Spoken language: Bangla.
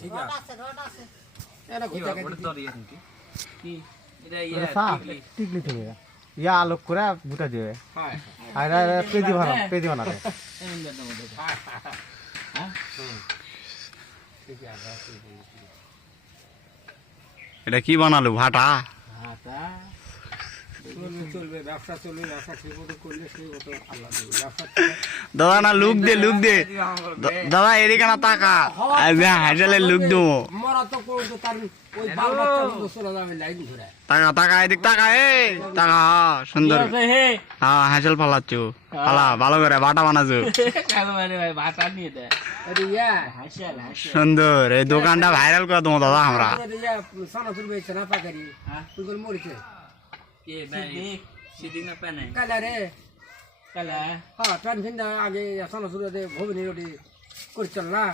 ঠিক আছে এটা কি এটা টিকলি থেকে ইয়া আলোক করে বুটা দিবে আর পেজি বানাবে এটা কি বানালো ভাটা চলবে ব্যবসা চলবে ব্যবসা ঠিক মতো করলে সেই মতো আল্লাহ দেবে ব্যবসা দাদা না লুক দে দাদা এদিকে না তাকা হাইজালে লুক দেবো মরা তো করতো তার ওই বাল বাচ্চা চলে যাবে লাইন ঘুরে টাকা এদিক টাকা টাকা সুন্দর হ্যাঁ হাঁসেল ফালাচ্ছু ফালা ভালো করে বাটা বানাচ্ছু সুন্দর এই দোকানটা ভাইরাল করে দেবো দাদা আমরা সানা তুলবে না পাকারি তুই করে মরিছে কালা রে কালা হ্যাঁ ট্রেন ফিন আগে সানা তুলে ভবিনী রোডি করে চল না